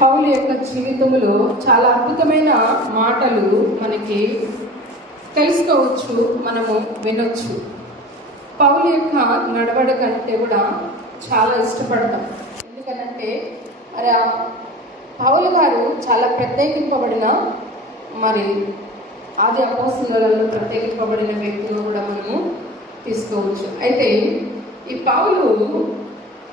పౌలు యొక్క జీవితంలో చాలా అద్భుతమైన మాటలు మనకి తెలుసుకోవచ్చు మనము వినొచ్చు. పౌలు యొక్క నడవడ కంటే కూడా చాలా ఇష్టపడతాం. ఎందుకనంటే మరి పౌలు గారు చాలా ప్రత్యేకింపబడిన మరి ఆది అపోసులలో ప్రత్యేకింపబడిన వ్యక్తిగా కూడా మనము తీసుకోవచ్చు. అయితే ఈ పావులు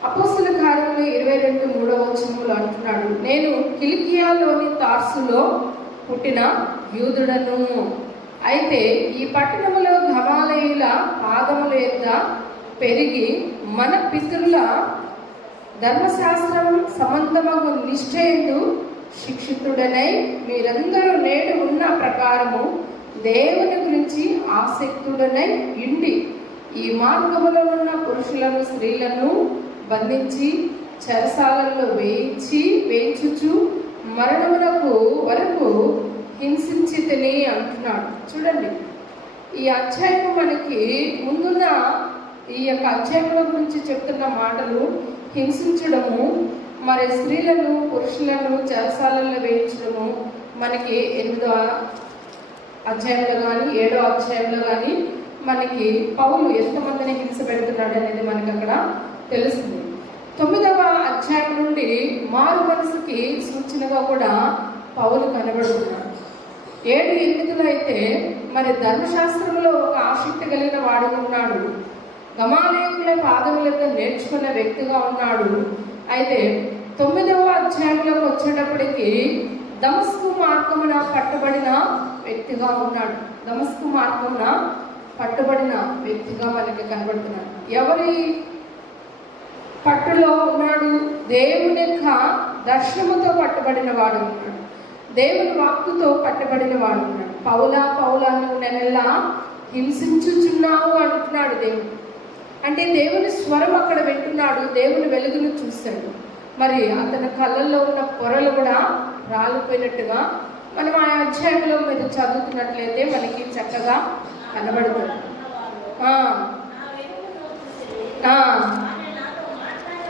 అపోస్తుల కార్యములు ఇరవై రెండు మూడవ వచనములు అంటున్నాడు నేను కిలికియాలోని తార్సులో పుట్టిన యూదుడను. అయితే ఈ పట్టణములో గమాలయుల పాదముల యొక్క పెరిగి మన పితరుల ధర్మశాస్త్రం సంబంధమగు నిశ్చయందు శిక్షితుడనై మీరందరూ నేడు ఉన్న ప్రకారము దేవుని గురించి ఆసక్తుడనై ఇండి ఈ మార్గములో ఉన్న పురుషులను స్త్రీలను బంధించి చెరసాలలో వేయించి వేయించుచు మరణమునకు వరకు హింసించి తిని అంటున్నాడు. చూడండి ఈ అధ్యాయం మనకి ముందున్న ఈ యొక్క అధ్యాయంలో గురించి చెప్తున్న మాటలు హింసించడము మరి స్త్రీలను పురుషులను చెరసాలలో వేయించడము మనకి ఎనిమిదో అధ్యాయంలో కానీ ఏడో అధ్యాయంలో కానీ మనకి పౌలు ఎంతమందిని హింస పెడుతున్నాడు అనేది మనకి అక్కడ తెలుస్తుంది. తొమ్మిదవ అధ్యాయం నుండి మారు మనసుకి సూచనగా కూడా పౌలు కనబడుతున్నాడు. ఏడు ఎనిమిదిలో అయితే మరి ధర్మశాస్త్రంలో ఒక ఆసక్తి కలిగిన వాడు ఉన్నాడు. గమాలయకుల పాదములతో నేర్చుకున్న వ్యక్తిగా ఉన్నాడు. అయితే తొమ్మిదవ అధ్యాయంలోకి వచ్చేటప్పటికి దమస్కు మార్గమున పట్టుబడిన వ్యక్తిగా ఉన్నాడు. దమస్కు మార్గమున పట్టుబడిన వ్యక్తిగా మనకి కనబడుతున్నాడు. ఎవరి పట్టులో ఉన్నాడు. దేవుని యొక్క దర్శనముతో పట్టుబడిన వాడు ఉన్నాడు. దేవుని వాక్కుతో పట్టుబడిన వాడు ఉన్నాడు. పౌలా పౌలా నువ్వు నెలలా హింసించుచున్నావు అంటున్నాడు దేవుడు. అంటే దేవుని స్వరం అక్కడ వింటున్నాడు. దేవుని వెలుగును చూశాడు. మరి అతని కళ్ళల్లో ఉన్న పొరలు కూడా రాలిపోయినట్టుగా మనం ఆ అధ్యాయంలో మీరు చదువుతున్నట్లయితే మనకి చక్కగా కనబడుతుంది.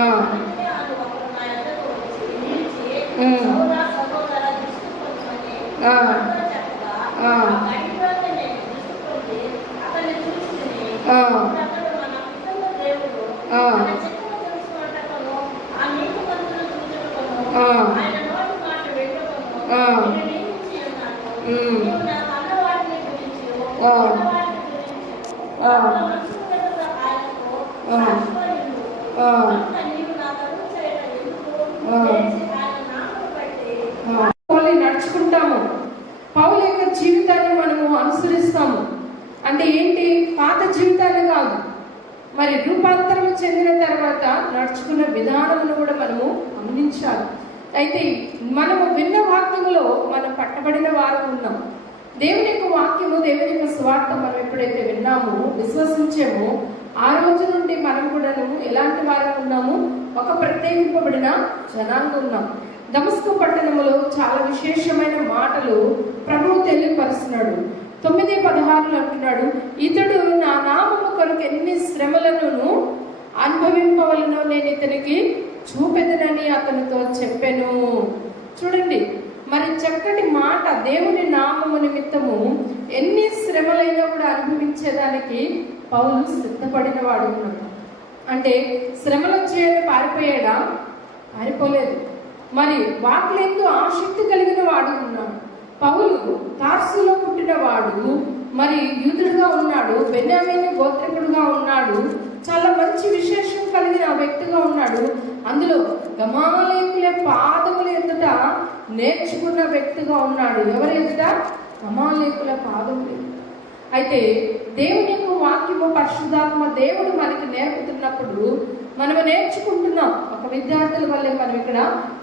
ఆ, ఆ, ఆ, ఆ, ఆ, ఆ, ఉమ్, ఆ, ఆ, ఆ, ఆ, ఆ. పౌలు నడుచుకుంటాము. పౌల యొక్క జీవితాన్ని మనము అనుసరిస్తాము. అంటే ఏంటి? పాత జీవితాన్ని కాదు. మరి రూపాంతరం చెందిన తర్వాత నడుచుకున్న విధానమును కూడా మనము గమనించాలి అయితే మనము విన్న వాక్యంలో మనం పట్టబడిన వారు ఉన్నాం. దేవుని యొక్క వాక్యము దేవుని యొక్క స్వార్థ మనం ఎప్పుడైతే విన్నామో విశ్వసించామో ఆ రోజు నుండి మనం కూడాను ఎలాంటి వారం ఉన్నాము? ఒక ప్రత్యేకింపబడిన జనాంగం ఉన్నాం. దమస్కు పట్టణంలో చాలా విశేషమైన మాటలు ప్రభువు తెలియపరుస్తున్నాడు. తొమ్మిది పదహారులు అంటున్నాడు ఇతడు నా నామము కొరకు ఎన్ని శ్రమలను అనుభవింపవలనో నేను ఇతనికి చూపెదనని అతనితో చెప్పాను. చూడండి మరి చక్కటి మాట దేవుని నామము నిమిత్తము ఎన్ని శ్రమలైనా కూడా అనుభవించేదానికి పౌలు సిద్ధపడిన వాడు ఉన్నాడు. అంటే శ్రమలు వచ్చే పారిపోయాడా? పారిపోలేదు. మరి వాటిలందు ఆసక్తి కలిగిన వాడు ఉన్నాడు. పౌలు తార్సులో పుట్టిన వాడు మరి యూదుడుగా ఉన్నాడు బెన్యామీని గోత్రికుడుగా ఉన్నాడు చాలా మంచి విశేషం కలిగిన వ్యక్తిగా ఉన్నాడు. అందులో గమాలయకుల పాదముల ఎదుట నేర్చుకున్న వ్యక్తిగా ఉన్నాడు. ఎవరి ఎదుట? గమాలయకుల పాదములు అయితే దేవుని యొక్క వాక్యము పరిశుద్ధాత్మ దేవుడు మనకి నేర్పుతున్నప్పుడు మనం నేర్చుకుంటున్నాం. ఒక విద్యార్థుల వల్లే మనం ఇక్కడ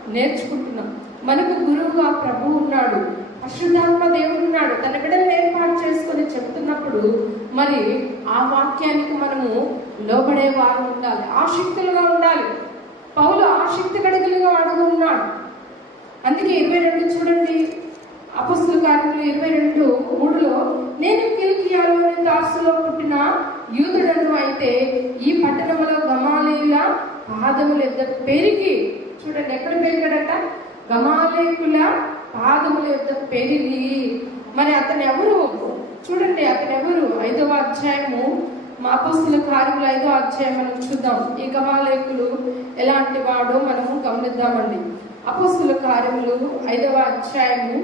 నేర్చుకుంటున్నాం. మనకు గురువుగా ప్రభు ఉన్నాడు. పరిశుద్ధాత్మ దేవుడు ఉన్నాడు. తన బిడ్డలు ఏర్పాటు చేసుకొని చెప్తున్నప్పుడు మరి ఆ వాక్యానికి మనము లోబడే వారు ఉండాలి. ఆసక్తులుగా ఉండాలి. పౌలు ఆసక్తి గడుగులుగా అడుగు ఉన్నాడు అందుకే ఇరవై రెండు చూడండి. అపస్తుల కార్యములు ఇరవై రెండు మూడులో నేను కిల్కియాలోని దాసులో పుట్టిన యూదుడను అయితే ఈ పట్టణంలో గమాలేయుల పాదములు ఎద్ద పెరిగి చూడండి ఎక్కడ పెరిగాడట? గమాలేకుల పాదముల యొద్ద పెరిగి మరి అతను ఎవరు? చూడండి అతను ఎవరు? ఐదవ అధ్యాయము మా అపస్తుల కార్యములు ఐదో అధ్యాయం మనం చూద్దాం. ఈ గమాలేకులు ఎలాంటి వాడో మనము గమనిద్దామండి. అపస్తుల కార్యములు ఐదవ అధ్యాయము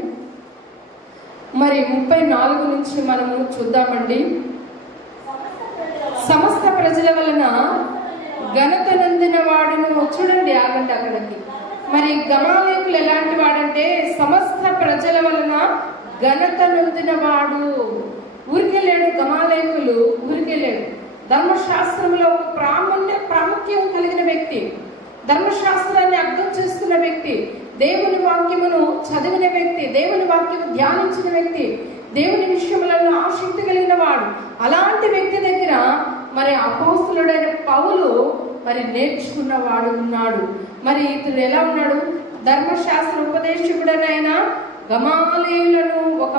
మరి ముప్పై నాలుగు నుంచి మనము చూద్దామండి. సమస్త ప్రజల వలన ఘనత నొందిన వాడును. చూడండి ఆగండి అక్కడికి. మరి గమాలేకులు ఎలాంటి వాడంటే సమస్త ప్రజల వలన ఘనత నొందిన వాడు. ఊరికెళ్ళాడు గమాలేకులు ఊరికెళ్ళాడు. ధర్మశాస్త్రంలో ఒక ప్రాముణ్య ప్రాముఖ్యం కలిగిన వ్యక్తి. ధర్మశాస్త్రాన్ని అర్థం చేసుకున్న వ్యక్తి. దేవుని వాక్యమును చదివిన వ్యక్తి దేవుని వాక్యము ధ్యానించిన వ్యక్తి దేవుని విషయములలో ఆసక్తి కలిగిన వాడు. అలాంటి వ్యక్తి దగ్గర మరి అపోస్తులుడైన పౌలు మరి నేర్చుకున్నవాడు ఉన్నాడు. మరి ఇతడు ఎలా ఉన్నాడు? ధర్మశాస్త్ర ఉపదేశకుడనైన గమాలేయులను ఒక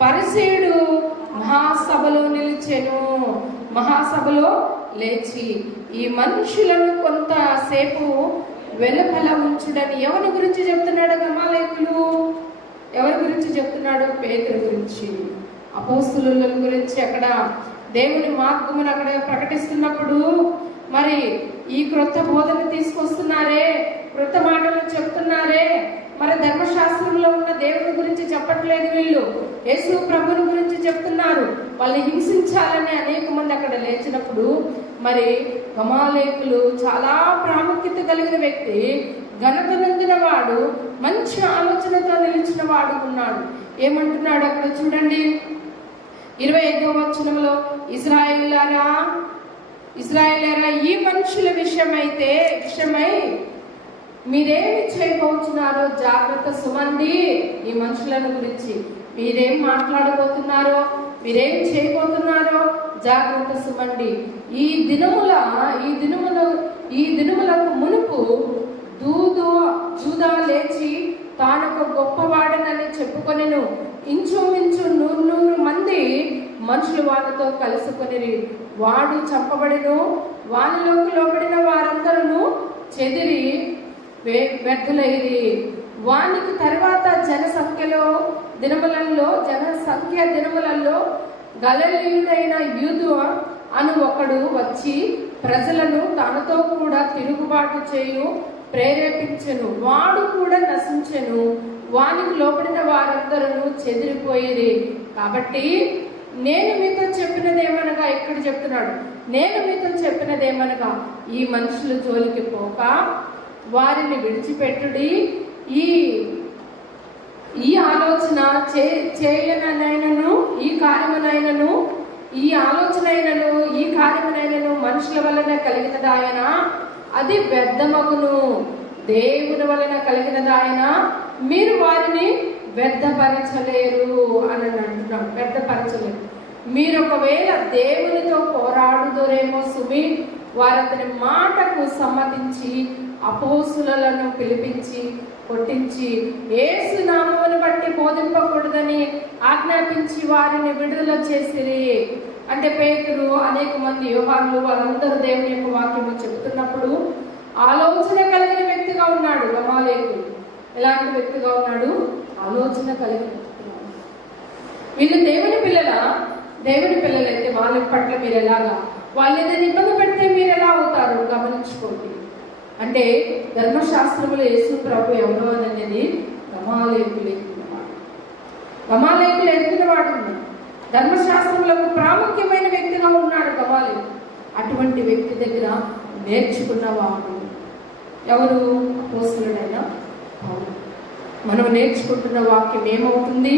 పరిసేయుడు మహాసభలో నిలిచెను. మహాసభలో లేచి ఈ మనుషులను కొంతసేపు వెలుపల ఉంచుడని ఎవరి గురించి చెప్తున్నాడు గమాలేకులు ఎవరి గురించి చెప్తున్నాడు పేదల గురించి? అపోస్తుల గురించి అక్కడ దేవుని మార్గమును అక్కడ ప్రకటిస్తున్నప్పుడు మరి ఈ క్రొత్త బోధన తీసుకొస్తున్నారే క్రొత్త మాటలు చెప్తున్నారే? మరి ధర్మశాస్త్రంలో ఉన్న దేవుని గురించి చెప్పట్లేదు వీళ్ళు. యేసు ప్రభుని గురించి చెప్తున్నారు. వాళ్ళు హింసించాలని అనేక మంది అక్కడ లేచినప్పుడు మరి గమాలేకులు చాలా ప్రాముఖ్యత కలిగిన వ్యక్తి ఘనత నొందిన వాడు మంచి ఆలోచనతో నిలిచిన వాడు ఉన్నాడు. ఏమంటున్నాడు అక్కడ చూడండి. ఇరవై ఐదవ వచనంలో ఇజ్రాయిలారా ఇజ్రాయిలారా ఈ మనుషుల విషయమైతే విషయమై మీరేమి చేయబోతున్నారో జాగ్రత్త సుమంది ఈ మనుషులను గురించి. మీరేం మాట్లాడబోతున్నారో మీరేం చేయబోతున్నారో జాగ్రత్త సుమండి. ఈ దినముల ఈ దినముల ఈ దినములకు మునుపు దూదు జూదా లేచి తానొక గొప్పవాడనని చెప్పుకొనెను. ఇంచుమించు నూరు నూరు మంది మనుషులు వారితో కలుసుకొని వాడు చంపబడిను వానిలోకి లోబడిన వారందరూ చెదిరి వ్యర్థులైరి. వానికి తర్వాత జనసంఖ్యలో దినములలో జనసంఖ్య దినములలో గలలీయుడైన యూదు అను ఒకడు వచ్చి ప్రజలను తనతో కూడా తిరుగుబాటు చేయు ప్రేరేపించెను. వాడు కూడా నశించను. వానికి లోపడిన వారందరూ చెదిరిపోయేది కాబట్టి నేను మీతో చెప్పినదేమనగా ఇక్కడ చెప్తున్నాడు. నేను మీతో చెప్పినదేమనగా ఈ మనుషుల జోలికి పోక వారిని విడిచిపెట్టుడి. ఈ ఈ ఆలోచన చే చేయనైనను ఈ కార్యమునైనను ఈ ఆలోచనైనను ఈ కార్యమునైనను మనుషుల వలన కలిగినదాయన అది వ్యర్థమగును. దేవుని వలన కలిగినదాయన మీరు వారిని వ్యర్థపరచలేరు అని అంటున్నాం వ్యర్థపరచలేరు. మీరు ఒకవేళ దేవునితో పోరాడుదోరేమో సుమి వారతని మాటకు సమ్మతించి అపోసులను పిలిపించి కొట్టించి ఏసు నామమును బట్టి బోధింపకూడదని ఆజ్ఞాపించి వారిని విడుదల చేసిరి. అంటే పేతురు అనేక మంది యోహాన్లు వాళ్ళందరూ దేవుని యొక్క వాక్యము చెబుతున్నప్పుడు ఆలోచన కలిగిన వ్యక్తిగా ఉన్నాడు గమాలేకు ఎలాంటి వ్యక్తిగా ఉన్నాడు? ఆలోచన కలిగిన వ్యక్తిగా వీళ్ళు దేవుని పిల్లల దేవుని పిల్లలైతే వాళ్ళ పట్ల మీరు ఎలాగా? వాళ్ళు ఏదైనా ఇబ్బంది పెడితే మీరు ఎలా అవుతారు? గమనించుకోండి. అంటే ధర్మశాస్త్రములో యేసు ప్రభు ఎవరో అనేది గమాలేకులు ఎత్తుకున్నవాడు గమాలేకులు ఎత్తుకున్నవాడు ఉన్నాడు ధర్మశాస్త్రంలో ప్రాముఖ్యమైన వ్యక్తిగా ఉన్నాడు గమాలేకు అటువంటి వ్యక్తి దగ్గర నేర్చుకున్నవాడు ఎవరు? అపోస్తులుడైన మనం నేర్చుకుంటున్న వాక్యం ఏమవుతుంది?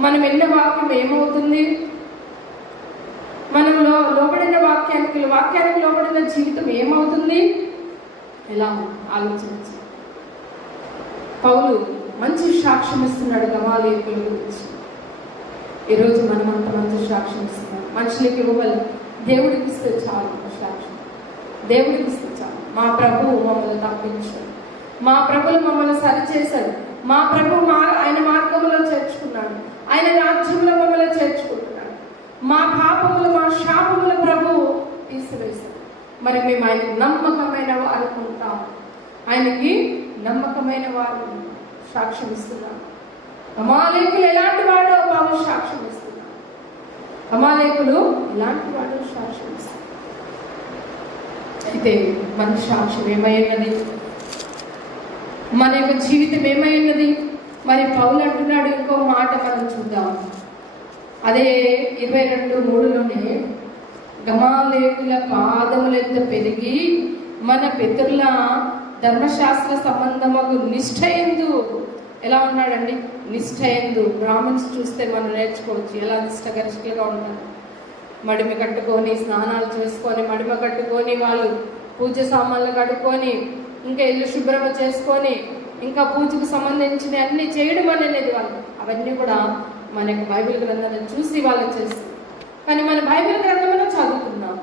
మనం విన్న వాక్యం ఏమవుతుంది? మనం లో లోబడిన వాక్యానికి వాక్యానికి లోబడిన జీవితం ఏమవుతుంది? ఎలా ఆలోచించి. పౌలు మంచి సాక్ష్యం ఇస్తున్నాడు గమాలేకుల గురించి. ఈరోజు మనం అంత మంచి సాక్ష్యం ఇస్తున్నాం. మనుషులకి ఇవ్వాలి దేవుడికి ఇస్తే చాలు సాక్ష్యం. దేవుడికి ఇస్తే చాలు. మా ప్రభు మమ్మల్ని తప్పించాడు. మా ప్రభులు మమ్మల్ని సరిచేశాడు. మా ప్రభు మా ఆయన మార్గంలో చేర్చుకున్నాడు. ఆయన రాజ్యంలో మమ్మల్ని చేర్చుకుంటున్నాడు. మా పాపములు శాపముల ప్రభు తీసివేశాడు మరి మేము ఆయన నమ్మకమైన వారు ఉంటాం. ఆయనకి నమ్మకమైన వారు సాక్ష్యం ఇస్తున్నాం. అమాలేకులు ఎలాంటి వాడో బాబు సాక్ష్యం ఇస్తున్నాం. అమాలేకులు ఎలాంటి వాడు సాక్ష్యం ఇస్తున్నాం. అయితే మన సాక్ష్యం ఏమైనది మన యొక్క జీవితం ఏమైనది మరి పౌలు అంటున్నాడు ఇంకో మాట మనం చూద్దాం. అదే ఇరవై రెండు మూడులోనే గమాలేకుల పాదములెంత పెరిగి మన పితరుల ధర్మశాస్త్ర సంబంధము నిష్ఠ ఎందు ఎలా ఉన్నాడండి? నిష్ఠ ఎందు. బ్రాహ్మణ్స్ చూస్తే మనం నేర్చుకోవచ్చు. ఎలా నిష్ఠగరిష్టలుగా ఉంటారు? మడిమ కట్టుకొని స్నానాలు చేసుకొని మడిమ కట్టుకొని వాళ్ళు పూజ సామాన్లు కట్టుకొని ఇంకా ఇల్లు శుభ్రం చేసుకొని ఇంకా పూజకు సంబంధించిన అన్ని చేయడం అనేది వాళ్ళు. అవన్నీ కూడా మన యొక్క బైబిల్ గ్రంథాన్ని చూసి వాళ్ళు చేస్తారు కానీ మన బైబిల్ గ్రంథంలో చదువుతున్నాం.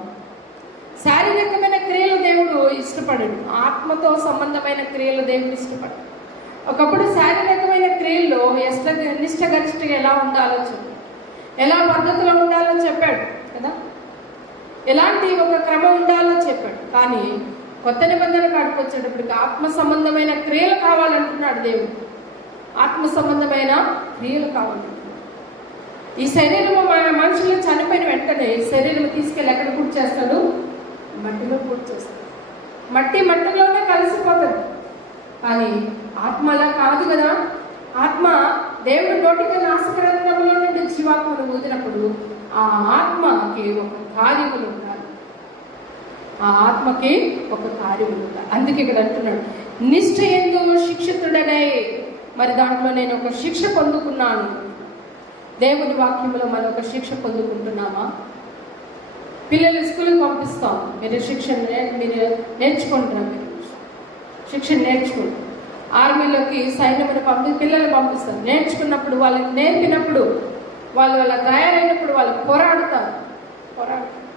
శారీరకమైన క్రియలు దేవుడు ఇష్టపడడు. ఆత్మతో సంబంధమైన క్రియలు దేవుడు ఇష్టపడడు. ఒకప్పుడు శారీరకమైన క్రియల్లో ఎష్ట నిష్టగరిష్టగా ఎలా ఉండాలో చెప్పాడు ఎలా పద్ధతిలో ఉండాలో చెప్పాడు కదా? ఎలాంటి ఒక క్రమం ఉండాలో చెప్పాడు. కానీ కొత్త నిబంధన కాడికి వచ్చేటప్పటికి ఆత్మ సంబంధమైన క్రియలు కావాలంటున్నాడు దేవుడు. ఆత్మ సంబంధమైన క్రియలు కావాలంటున్నాడు. ఈ శరీరము మన మనుషులు చనిపోయిన వెంటనే శరీరం తీసుకెళ్ళి ఎక్కడ పూర్తి చేస్తాడు? మట్టిలో పూర్తి చేస్తాడు. మట్టి మట్టిలోనే కలిసిపోతుంది. కానీ ఆత్మ అలా కాదు కదా. ఆత్మ దేవుడు నోటికి నాశకరంగంలో నుండి జీవాత్మను ఊదినప్పుడు ఆ ఆత్మకి ఒక కార్యములు ఉండాలి. ఆ ఆత్మకి ఒక కార్యములు ఉండాలి. అందుకే ఇక్కడ అంటున్నాడు నిష్ఠ ఎందు శిక్షితుడనే. మరి దాంట్లో నేను ఒక శిక్ష పొందుకున్నాను. దేవుని వాక్యంలో మనం ఒక శిక్ష పొందుకుంటున్నామా? పిల్లలు స్కూల్కి పంపిస్తాం. మీరు శిక్షణ మీరు నేర్చుకుంటున్నాం. మీరు శిక్షణ నేర్చుకుంటాం. ఆర్మీలోకి సైన్యమును పంపి పిల్లలు పంపిస్తారు నేర్చుకున్నప్పుడు వాళ్ళకి నేర్పినప్పుడు వాళ్ళు వాళ్ళ తయారైనప్పుడు వాళ్ళు పోరాడుతారు. పోరాడుతారు.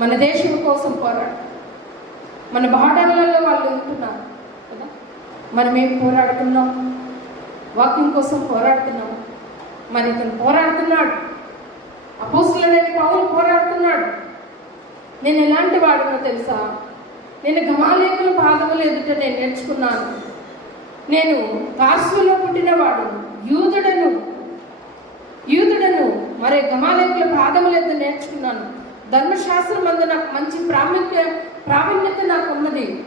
మన దేశం కోసం పోరాడుతారు మన బార్డర్లలో వాళ్ళు ఉంటున్నారు కదా? మనం ఏం పోరాడుతున్నాం? వాకింగ్ కోసం పోరాడుతున్నాము మరి ఇతను పోరాడుతున్నాడు. అపోస్తులనేది పౌరులు పోరాడుతున్నాడు. నేను ఎలాంటి వాడినో తెలుసా? నేను గమాలేకుల పాదములు ఎదుట నేను నేర్చుకున్నాను. నేను కాశ్వలో పుట్టినవాడు యూదుడను యూదుడను మరి గమాలేకుల పాదములు ఎదుట నేర్చుకున్నాను. ధర్మశాస్త్రం అందు నాకు మంచి ప్రాముఖ్య ప్రావీణ్యత నాకు ఉన్నది.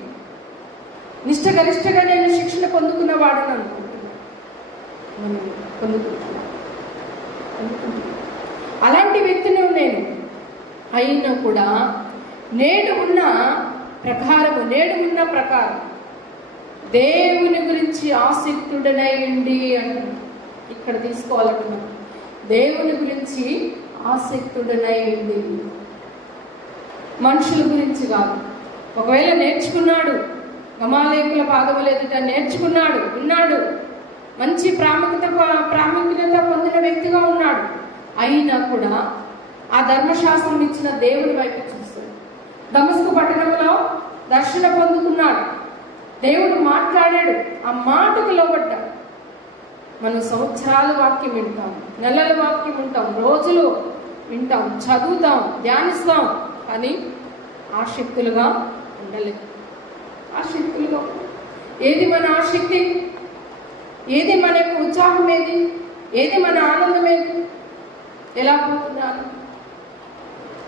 నిష్టగరిష్టగా నేను శిక్షణ పొందుకున్నవాడని అనుకుంటున్నాను. పొందుకుంటున్నాను. అలాంటి వ్యక్తిని నేను. అయినా కూడా నేడు ఉన్న ప్రకారము నేడు ఉన్న ప్రకారం దేవుని గురించి ఆసక్తుడనయండి అని ఇక్కడ తీసుకోవాలనుకున్నాను దేవుని గురించి ఆసక్తుడనయండి. మనుషుల గురించి కాదు. ఒకవేళ నేర్చుకున్నాడు గమాలేకుల పాదములు ఎదుట నేర్చుకున్నాడు ఉన్నాడు మంచి ప్రాముఖ్యత ప్రాముఖ్యత పొందిన వ్యక్తిగా ఉన్నాడు. అయినా కూడా ఆ ధర్మశాస్త్రం ఇచ్చిన దేవుని వైపు చూస్తాడు. దమస్కు పట్టణంలో దర్శన పొందుకున్నాడు. దేవుడు మాట్లాడాడు. ఆ మాటకు లోబడ్డాడు. మనం సంవత్సరాల వాక్యం వింటాం నెలల వాక్యం వింటాం రోజులు వింటాం చదువుతాం ధ్యానిస్తాం కానీ ఆశక్తులుగా ఉండలేదు ఆశక్తులుగా ఏది మన ఆశక్తి ఏది మన యొక్క ఉత్సాహం ఏది? ఏది మన ఆనందం ఏది? ఎలా పోతున్నాను?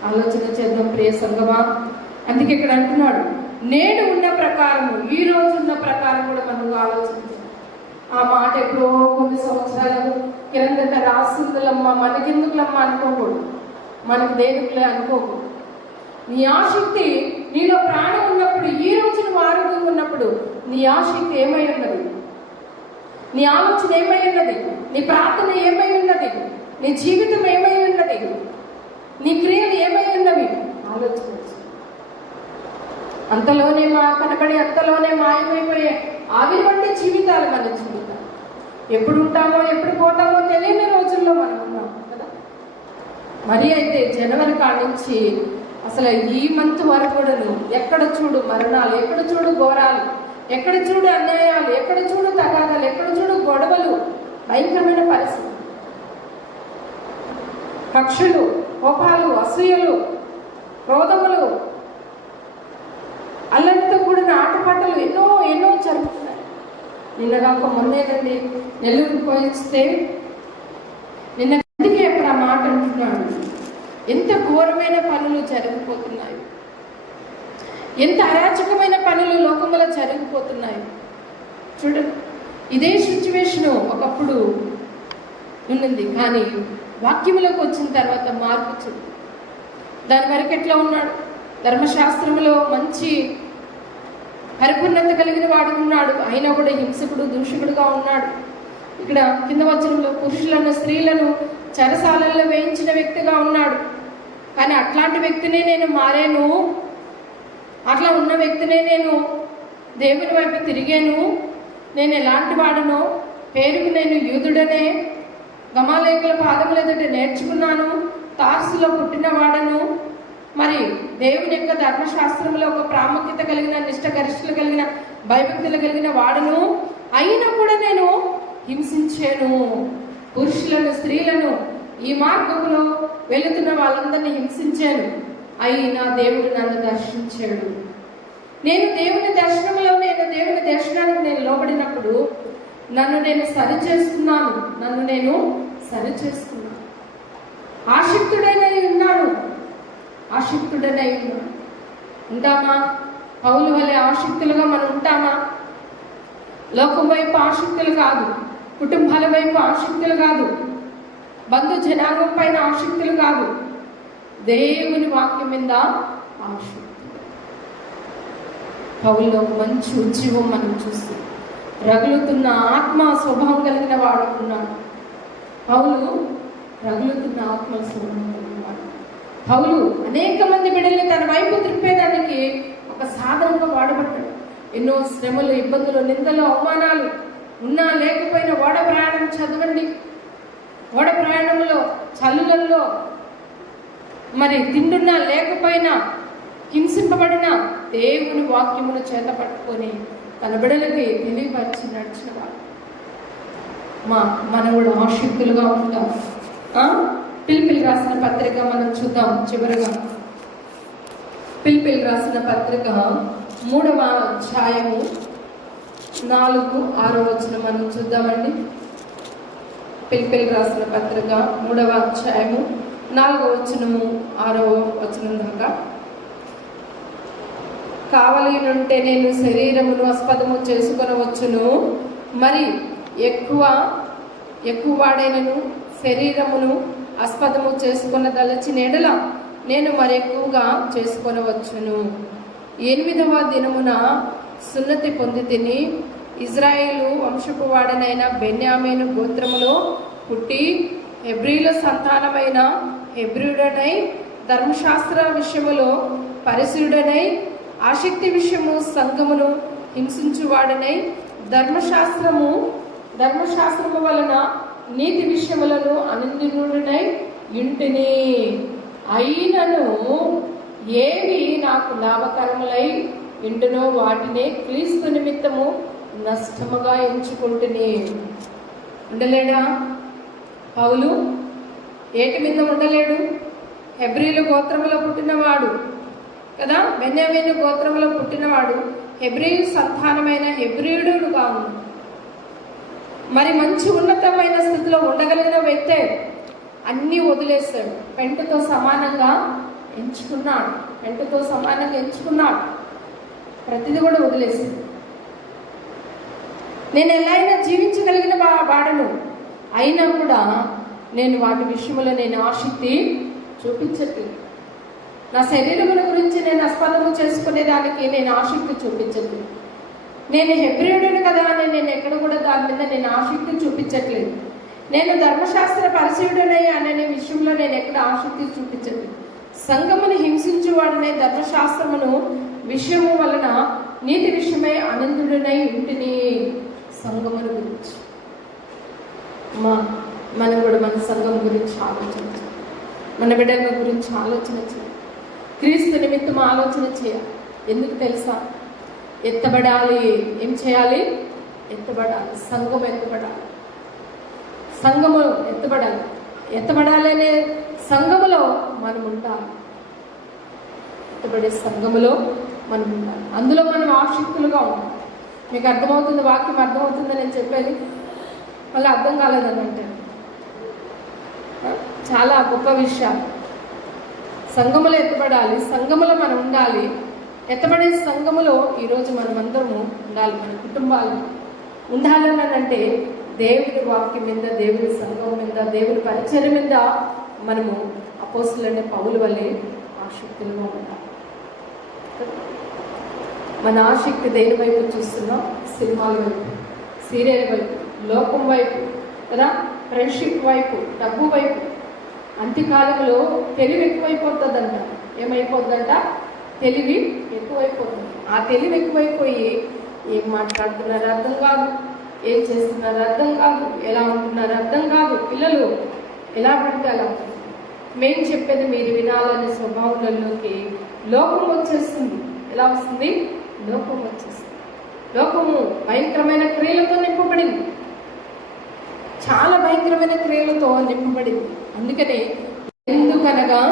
ఆలోచన చేద్దాం ప్రియ సంగమా. అందుకే ఇక్కడ అంటున్నాడు నేడు ఉన్న ప్రకారము ఈ రోజు ఉన్న ప్రకారం కూడా మనం ఆలోచించాం ఆ మాట ఎప్పుడో కొన్ని సంవత్సరాలు కిందట రాస్తుందిలమ్మా మనకెందుకులమ్మా అనుకోకూడదు. మనకు దేవుకులే అనుకోకూడదు నీ ఆసక్తి నీలో ప్రాణం ఉన్నప్పుడు ఈ రోజు నువ్వు ఆరోగ్యంగా ఉన్నప్పుడు నీ ఆసక్తి ఏమై ఉన్నది నీ ఆలోచన ఏమై ఉన్నది? నీ ప్రార్థన ఏమై ఉన్నది? నీ జీవితం ఏమై ఉన్నది? నీ క్రియలు ఏమై ఉన్నవి? ఆలోచించు అంతలోనే మా కనబడి అంతలోనే మాయమైపోయే ఆవిరి వంటి జీవితాలు మన జీవితాలు. ఎప్పుడు ఉంటామో ఎప్పుడు పోతామో తెలియని రోజుల్లో మనం ఉన్నాం కదా? మరి అయితే జనవరి కాడ నుంచి అసలు ఈ మంత్ వరకు కూడాను ఎక్కడ చూడు మరణాలు ఎక్కడ చూడు ఘోరాలు ఎక్కడ చూడు అన్యాయాలు ఎక్కడ చూడు తగాదాలు ఎక్కడ చూడు గొడవలు భయంకరమైన పరిస్థితి. కక్షలు కోపాలు అసూయలు క్రోధములు అల్లరితో కూడిన ఆటపాటలు ఎన్నో ఎన్నో జరుగుతున్నాయి. నిన్న కాక మొన్నేనండి నెల్లూరు పోయిస్తే నిన్న అందుకే అక్కడ మాట అంటున్నాడు. ఎంత ఘోరమైన పనులు జరిగిపోతున్నాయి. ఎంత అరాచకమైన పనులు లోకములో జరిగిపోతున్నాయి. చూడండి ఇదే సిచ్యువేషను ఒకప్పుడు ఉన్నది. కానీ వాక్యంలోకి వచ్చిన తర్వాత మార్పు చూడు దాని వరకు ఎట్లా ఉన్నాడు? ధర్మశాస్త్రములో మంచి పరిపూర్ణత కలిగిన వాడు ఉన్నాడు. అయినా కూడా హింసకుడు దూషకుడుగా ఉన్నాడు. ఇక్కడ కింద వచనంలో పురుషులను స్త్రీలను చరసాలల్లో వేయించిన వ్యక్తిగా ఉన్నాడు. కానీ అట్లాంటి వ్యక్తినే నేను మారాను. అట్లా ఉన్న వ్యక్తినే నేను దేవుని వైపు తిరిగాను. నేను ఎలాంటి వాడనో పేరుకు నేను యూదుడనే గమాలేకుల పాదముల ఎదుట నేర్చుకున్నాను. తార్సులో పుట్టిన వాడను. మరి దేవుని యొక్క ధర్మశాస్త్రంలో ఒక ప్రాముఖ్యత కలిగిన నిష్ట గరిష్టలు కలిగిన భయభక్తులు కలిగిన వాడను. అయినా కూడా నేను హింసించాను. పురుషులను స్త్రీలను ఈ మార్గంలో వెళుతున్న వాళ్ళందరినీ హింసించాను. అయినా దేవుడు నన్ను దర్శించాడు. నేను దేవుని దర్శనంలో నేను దేవుని దర్శనానికి నేను లోబడినప్పుడు నన్ను నేను సరి చేసుకున్నాను నన్ను నేను సరి చేసుకున్నాను ఆసక్తుడైన ఉన్నాను ఆశక్తుడనై ఉన్నాను ఉంటామా? పౌలు వలె ఆశక్తులుగా మనం ఉంటామా? లోకం వైపు ఆశక్తులు కాదు. కుటుంబాల వైపు ఆశక్తులు కాదు. బంధు జనాంగం పైన ఆశక్తులు కాదు. దేవుని వాక్యం మీద ఆసక్తులు పౌల్లో మంచి ఉద్యమం మనం చూస్తాం రగులుతున్న ఆత్మ స్వభావం కలిగిన వాడు ఉన్నాడు. పౌలు రగులుతున్న ఆత్మ స్వభావం కలిగిన వాడు. పౌలు అనేక మంది బిడ్డల్ని తన వైపు త్రిప్పేదానికి ఒక సాధనంగా వాడబడ్డాడు. ఎన్నో శ్రమలు ఇబ్బందులు నిందలు అవమానాలు ఉన్నా లేకపోయినా ఓడ ప్రయాణం చదవండి. ఓడ ప్రయాణంలో చల్లులలో మరి తిండున్నా లేకపోయినా హింసింపబడిన దేవుని వాక్యమును చేత పట్టుకొని తన బిడలకి తెలియపరిచి నడిచిన వాడు మా మనవుడు ఆశక్తులుగా ఉంటాం. పిల్పిల్ రాసిన పత్రిక మనం చూద్దాం చివరిగా. పిల్పిల్ రాసిన పత్రిక మూడవ అధ్యాయము నాలుగు ఆరో వచ్చిన మనం చూద్దామండి. పిల్పిల్ రాసిన పత్రిక మూడవ అధ్యాయము నాలుగో వచనము ఆరో వచనం దాకా. కావలి నుంటే నేను శరీరమును ఆస్పదము చేసుకొనవచ్చును. మరి ఎక్కువ ఎక్కువ వాడైనను శరీరమును ఆస్పదము చేసుకున్న దలచిన ఎడల నేను మరి ఎక్కువగా చేసుకొనవచ్చును. ఎనిమిదవ దినమున సున్నతి పొంది తిని ఇజ్రాయేలు వంశపు వాడనైన బెన్యామీను గోత్రములో పుట్టి ఎబ్రిల సంతానమైన హెబ్రియుడనై ధర్మశాస్త్ర విషయములో పరిశుడనై ఆసక్తి విషయము సంఘమును హింసించువాడనై ధర్మశాస్త్రము ధర్మశాస్త్రము వలన నీతి విషయములను అనందినుడనై ఇంటిని అయినను ఏవి నాకు లాభకరములై ఇంటినో వాటినే క్రీస్తు నిమిత్తము నష్టముగా ఎంచుకుంటుని. ఉండలేడా? పౌలు ఏటి మీద ఉండలేడు. హెబ్రిలు గోత్రములో పుట్టినవాడు కదా? బెన్యామీను గోత్రములో పుట్టినవాడు హెబ్రియు సంతానమైన హెబ్రియుడు ఉన్నాడు మరి మంచి ఉన్నతమైన స్థితిలో ఉండగలిగిన వ్యక్తే అన్నీ వదిలేస్తాడు. పెంటతో సమానంగా ఎంచుకున్నాడు. పెంటతో సమానంగా ఎంచుకున్నాడు. ప్రతిదీ కూడా వదిలేస్తాడు. నేను ఎలా అయినా జీవించగలిగిన వా- వాడను. అయినా కూడా నేను వాటి విషయంలో నేను ఆసక్తి చూపించట్లేదు నా శరీరముల గురించి నేను ఆస్పదము చేసుకునే దానికి నేను ఆసక్తి చూపించట్లేదు నేను హెబ్రియుడిని కదా అని నేను ఎక్కడ కూడా దాని మీద నేను ఆసక్తి చూపించట్లేదు. నేను ధర్మశాస్త్ర పరిచయుడనై అనే విషయంలో నేను ఎక్కడ ఆసక్తి చూపించట్లేదు సంఘమును హింసించువాడనే ధర్మశాస్త్రమును విషయము వలన నీతి విషయమై ఆనందుడనై ఇంటిని సంగమును గురించి. మా మనం కూడా మన సంఘం గురించి ఆలోచించాలి. మన బిడ్డల గురించి ఆలోచన చేయాలి. క్రీస్తు నిమిత్తం ఆలోచన చేయాలి. ఎందుకు తెలుసా? ఎత్తబడాలి ఏం చేయాలి? ఎత్తబడాలి. సంఘం ఎత్తబడాలి. సంఘము ఎత్తబడాలి. ఎత్తబడాలి అనే సంఘములో మనం ఉండాలి. ఎత్తబడే సంఘములో మనం ఉండాలి. అందులో మనం ఆసక్తులుగా ఉండాలి. మీకు అర్థమవుతుంది వాక్యం అర్థమవుతుందని నేను చెప్పేది? మళ్ళీ అర్థం కాలేదని అంటే చాలా గొప్ప విషయాలు సంగములు ఎత్తబడాలి సంఘములో మనం ఉండాలి. ఎత్తబడే సంఘములో ఈరోజు మనమందరము ఉండాలి మన కుటుంబాలు. ఉండాలని అంటే దేవుడి వాక్యం మీద దేవుడి సంఘం మీద దేవుడి పరిచయం మీద మనము అపోసులనే పౌల వల్లే ఆసక్తులుగా ఉండాలి. మన ఆసక్తి దేని వైపు చూస్తున్నాం? సినిమాల వైపు సీరియల్ వైపు లోకం వైపు కదా? ఫ్రెండ్షిప్ వైపు డబ్బు వైపు. అంత్యకాలంలో తెలివి ఎక్కువైపోతుందంట. ఏమైపోతుందంట తెలివి ఎక్కువైపోతుంది. ఆ తెలివి ఎక్కువైపోయి ఏం మాట్లాడుతున్నారు అర్థం కాదు. ఏం చేస్తున్నారు అర్థం కాదు. ఎలా ఉంటున్నారు అర్థం కాదు. పిల్లలు ఎలా పడితే అలా మేము చెప్పేది మీరు వినాలనే స్వభావంలోకి లోపం వచ్చేస్తుంది. ఎలా వస్తుంది? లోపం వచ్చేస్తుంది. లోకము భయంకరమైన క్రియలతో నింపబడింది. చాలా భయంకరమైన క్రియలతో నింపబడింది. అందుకనే ఎందుకనగా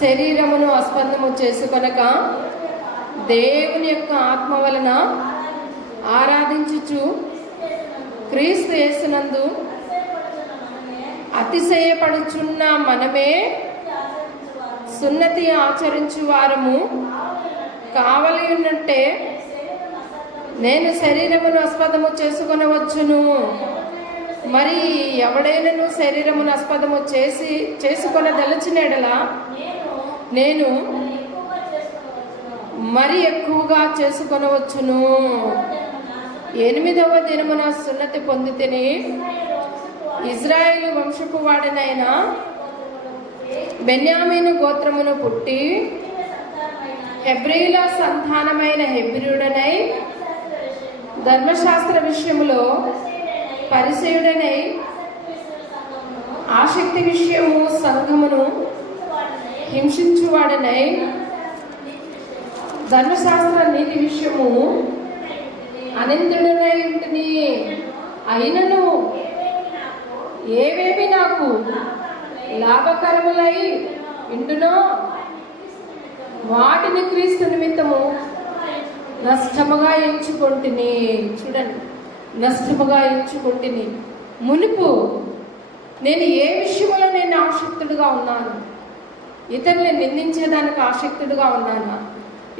శరీరమును అస్పందము చేసుకొనక దేవుని యొక్క ఆత్మ వలన ఆరాధించుచు క్రీస్తు యేసునందు అతిశయపడుచున్న మనమే సున్నతి ఆచరించు వారము కావలి ఉన్నట్టే నేను శరీరమును అస్పదము చేసుకొనవచ్చును. మరి ఎవడైనను శరీరమును ఆస్పదము చేసి చేసుకొనదలచినడలా నేను మరి ఎక్కువగా చేసుకొనవచ్చును. ఎనిమిదవ దినమున సున్నతి పొందితేనే. ఇజ్రాయేల్ వంశపు వాడినైన బెన్యామీను గోత్రమును పుట్టి హెబ్రిల సంతానమైన హెబ్రియుడనై ధర్మశాస్త్ర విషయంలో పరిచయుడనై ఆసక్తి విషయము సంఘమును హింసించువాడనై ధర్మశాస్త్ర నీతి విషయము అనిందుడనై ఉంటుని అయినను ఏవేవి నాకు లాభకరములై ఇండునో వాటిని క్రీస్తు నిమిత్తము నష్టముగా ఎంచుకొంటిని. చూడండి. నష్టముగా ఎంచుకుంటుని మునుపు నేను ఏ విషయంలో నేను ఆసక్తుడుగా ఉన్నాను? ఇతరుల్ని నిందించేదానికి ఆసక్తుడుగా ఉన్నానా?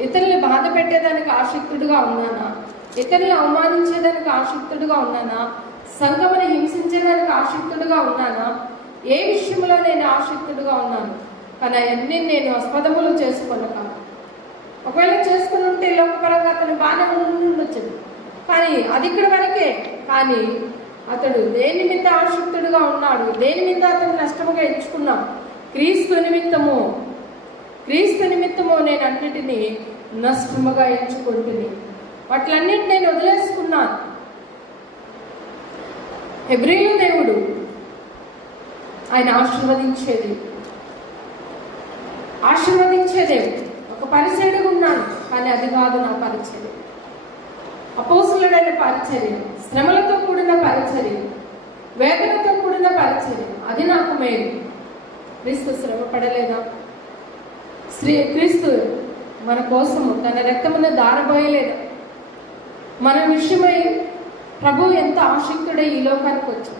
ఇతరుల్ని బాధ పెట్టేదానికి ఆసక్తుడుగా ఉన్నానా? ఇతరులను అవమానించేదానికి ఆసక్తుడుగా ఉన్నానా? సంగమని హింసించేదానికి ఆసక్తుడుగా ఉన్నానా? ఏ విషయంలో నేను ఆసక్తుడుగా ఉన్నాను? కానీ అవన్నీ నేను ఆస్పదములు చేసుకున్నాను ఒకవేళ చేసుకుని ఉంటే లోకపరంగా అతను బాగానే ఉండొచ్చు కానీ అది ఇక్కడ వరకే. కానీ అతడు దేని మీద ఆసక్తుడుగా ఉన్నాడు? దేని మీద అతను నష్టముగా ఎంచుకున్నాం? క్రీస్తు నిమిత్తము. క్రీస్తు నిమిత్తము నేను అన్నిటినీ నష్టముగా ఎంచుకుంటుంది వాటిలన్నిటి నేను వదిలేసుకున్నాను. హెబ్రియు దేవుడు ఆయన ఆశీర్వదించేది. ఆశీర్వదించేదేవుడు ఒక పరిచయుడుగా ఉన్నాను కానీ అది కాదు నా పరిచయం. అపోసులుడైన పరిచర్య శ్రమలతో కూడిన పరిచర్య వేదనతో కూడిన పరిచర్య అది నాకు మేలు. క్రీస్తు శ్రమ పడలేదా శ్రీ క్రీస్తు మన కోసము తన రక్తమును దారబోయలేదా? మన విషయమై ప్రభు ఎంత ఆసక్తుడై ఈ లోకానికి వచ్చి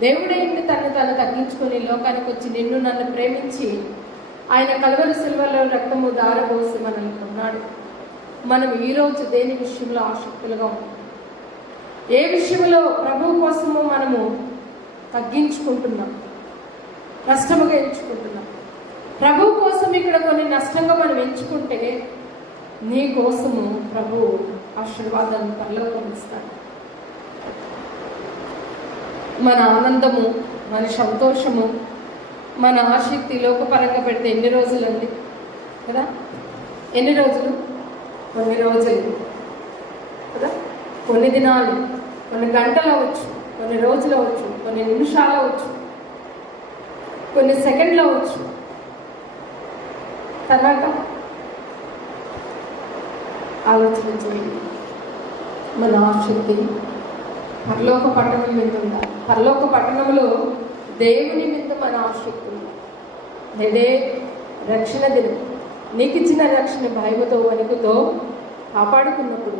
దేవుడే ఇంటి తను తను తగ్గించుకొని ఈ లోకానికి వచ్చి నిన్ను నన్ను ప్రేమించి ఆయన కలవరి సిల్వలో రక్తము దారబోసి మనల్ని కొన్నాడు. మనం ఈరోజు దేని విషయంలో ఆసక్తులుగా ఉన్నాం? ఏ విషయంలో ప్రభు కోసము మనము తగ్గించుకుంటున్నాం? నష్టముగా ఎంచుకుంటున్నాం? ప్రభు కోసం ఇక్కడ కొన్ని నష్టంగా మనం ఎంచుకుంటే నీ కోసము ప్రభు ఆశీర్వాదాన్ని పరలోకం మన ఆనందము మన సంతోషము మన ఆసక్తి లోకపరంగా పెడితే ఎన్ని రోజులండి? కదా? ఎన్ని రోజులు? కొన్ని రోజులు. కదా? కొన్ని దినాలు కొన్ని గంటలు అవ్వచ్చు కొన్ని రోజులు అవ్వచ్చు కొన్ని నిమిషాలు అవ్వచ్చు కొన్ని సెకండ్లు అవ్వచ్చు. తర్వాత ఆలోచన మన ఆశక్తి పరలోక పట్టణం మీద ఉందా పరలోక పట్టణంలో దేవుని మీద మన ఆశక్తి ఉందా నేడే రక్షణ దినం. నీకు ఇచ్చిన రక్షణ భయముతో వణుకుతో కాపాడుకున్నప్పుడు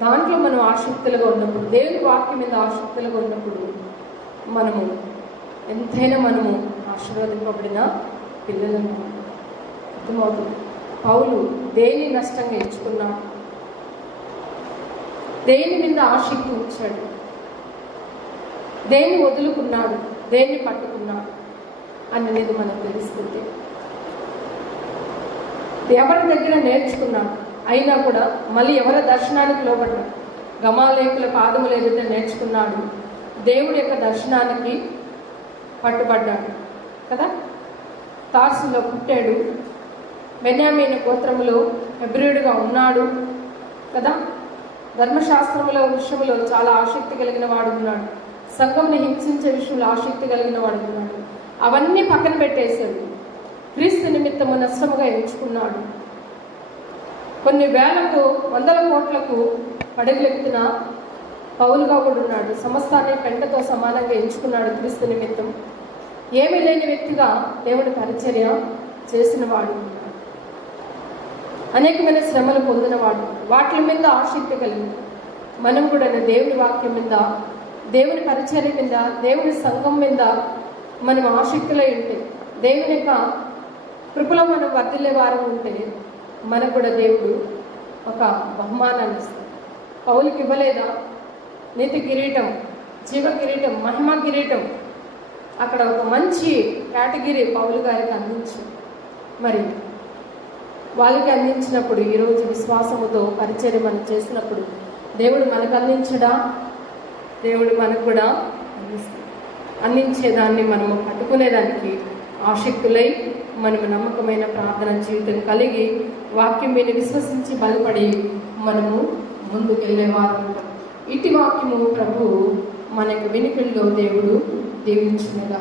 దాంట్లో మనం ఆసక్తులుగా ఉన్నప్పుడు దేవుని వాక్యం మీద ఆసక్తులుగా ఉన్నప్పుడు మనము ఎంతైనా మనము ఆశీర్వదింపబడిన పిల్లలను అర్థమవుతుంది? పౌలు దేని నష్టంగా ఎంచుకున్నాడు దేని మీద ఆసక్తి ఉంచాడు దేన్ని వదులుకున్నాడు దేన్ని పట్టుకున్నాడు అనేది మనం తెలుసుకుంటే ఎవరి దగ్గర నేర్చుకున్నాడు అయినా కూడా మళ్ళీ ఎవరి దర్శనానికి లోబడ్డాడు గమాలేకుల పాదములు ఏదైతే నేర్చుకున్నాడు దేవుడి యొక్క దర్శనానికి పట్టుబడ్డాడు. కదా? తార్సులో పుట్టాడు. బెన్యామీన గోత్రములో హెబ్రియుడుగా ఉన్నాడు. కదా? ధర్మశాస్త్రముల విషయంలో చాలా ఆసక్తి కలిగిన వాడు ఉన్నాడు. సంఘంని హింసించే విషయంలో ఆసక్తి కలిగిన వాడు ఉన్నాడు. అవన్నీ పక్కన పెట్టేశాడు. క్రీస్తు నిమిత్తము నష్టముగా ఎంచుకున్నాడు. కొన్ని వేలకు వందల కోట్లకు పడగలెత్తిన పౌలుగా కూడా ఉన్నాడు సమస్తాన్ని పెంటతో సమానంగా ఎంచుకున్నాడు క్రీస్తు నిమిత్తం. ఏమీ లేని వ్యక్తిగా దేవుడి పరిచర్య చేసిన వాడు అనేకమైన శ్రమలు పొందినవాడు. వాటి మీద ఆసక్తి కలిగి మనం కూడా దేవుని వాక్యం మీద దేవుని పరిచర్య మీద దేవుని సంఘం మీద మనం ఆసక్తిలో ఉంటే దేవుని యొక్క కృపలో మనం వర్దిల్లే వారం ఉంటే మనకు కూడా దేవుడు ఒక బహుమానాన్ని ఇస్తాడు. పౌలికి ఇవ్వలేదా? నీతి కిరీటం జీవ కిరీటం మహిమ కిరీటం. అక్కడ ఒక మంచి కేటగిరీ పౌలు గారికి అందించు మరి వాళ్ళకి అందించినప్పుడు ఈరోజు విశ్వాసముతో పరిచయం మనం చేసినప్పుడు దేవుడు మనకు అందించడా? దేవుడు మనకు కూడా అందిస్తాడు. అందించేదాన్ని మనము పట్టుకునేదానికి ఆసక్తులై మనము నమ్మకమైన ప్రార్థన జీవితం కలిగి వాక్యం మీద విశ్వసించి బలపడి మనము ముందుకెళ్ళేవారు ఉంటాం ఇటు వాక్యము ప్రభు మనకు వెనుకల్లో దేవుడు దీవించినగా